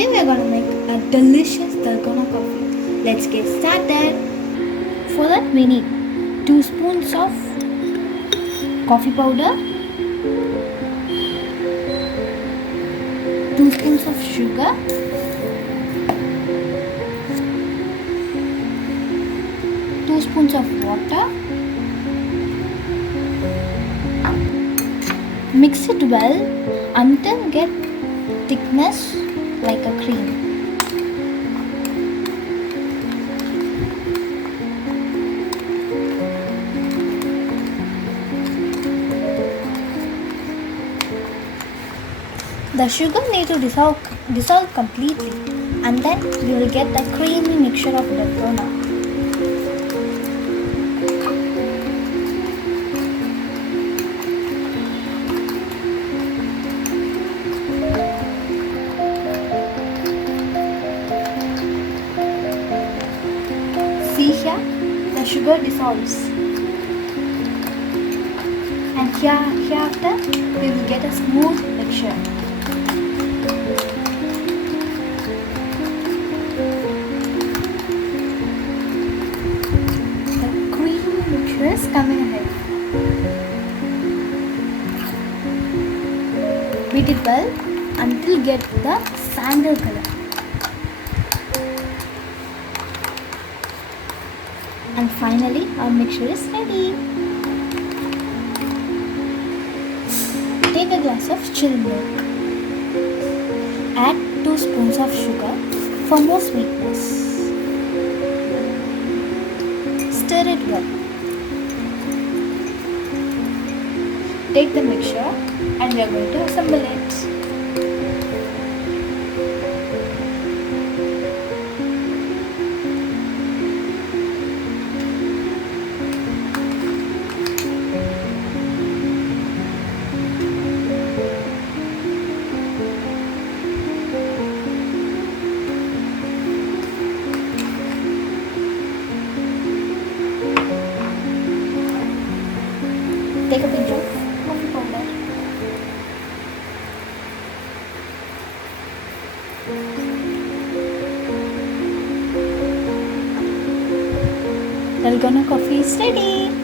Today we are going to make a delicious Dalgona coffee. Let's get started. For that we need 2 spoons of coffee powder, 2 spoons of sugar, 2 spoons of water. Mix it well until get thickness like a cream. The sugar need to dissolve completely, and then you will get a creamy mixture of Dalgona. See here, the sugar dissolves, and hereafter we will get a smooth mixture. The creamy mixture is coming ahead. Beat it well until get the sandal color. And finally, our mixture is ready. Take a glass of chilled milk. Add 2 spoons of sugar for more sweetness. Stir it well. Take the mixture and we are going to assemble it. Take a pinch of coffee powder. Dalgona coffee is ready.